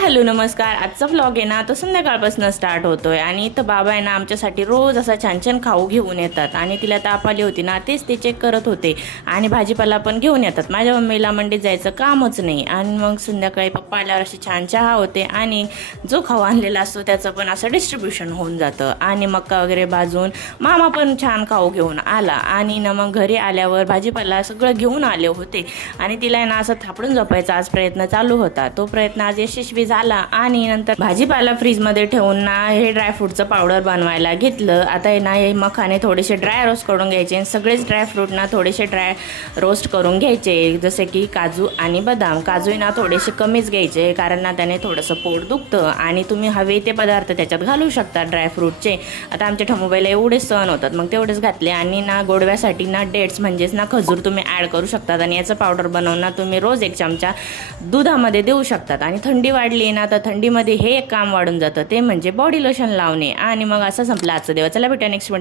Hello नमस्कार। आजचा vlog आहे ना तो संध्याकाळपासून स्टार्ट होतोय आणि इथं बाबा आहे ना आमच्यासाठी रोज असा छान छान खाऊ घेऊन येतात आणि तिला ताप आली होती ना तेच ते चेक करत होते आणि भाजीपाला पण घेऊन येतात। माझ्या मम्मीला मंडीत जायचं कामच नाही आणि मग संध्याकाळी पप्पा आल्यावर अशी छान चहा होते आणि जो खाऊ आणलेला असतो त्याचं पण असं डिस्ट्रीब्युशन होऊन जातं आणि मक्का वगैरे भाजून मामा पण छान खाऊ घेऊन आला आणि ना मग घरी आल्यावर भाजीपाला सगळं घेऊन आले होते आणि तिला ना असं थापडून झोपायचा आज प्रयत्न चालू होता। तो प्रयत्न आज यशस्वी झाला आणि नंतर भाजीपाला फ्रीजमध्ये ठेवून ना हे ड्रायफ्रूटचं पावडर बनवायला घेतलं। आता हे ना हे मखाने थोडेसे ड्राय रोस्ट करून घ्यायचे, सगळेच ड्रायफ्रूट ना थोडेसे ड्राय रोस्ट करून घ्यायचे, जसे की काजू आणि बदाम। काजू ना थोडेसे कमीच घ्यायचे कारण ना त्याने थोडंसं पोट दुखतं आणि तुम्ही हवे ते पदार्थ त्याच्यात घालू शकता ड्रायफ्रूटचे। आता आमच्या ठमूबाईला एवढे सण होतात मग तेवढेच घातले आणि ना गोडव्यासाठी ना डेट्स म्हणजेच ना खजूर तुम्ही ॲड करू शकतात आणि याचं पावडर बनवून ना तुम्ही रोज 1 चमचा दुधामध्ये देऊ शकतात। आणि थंडी वाढली ना तर थंडीमध्ये हे एक काम वाढून जातं ते म्हणजे बॉडी लोशन लावणे। आणि मग असं संपलं आजचं दिवस। चला भेटूया नेक्स्ट व्हिडिओ।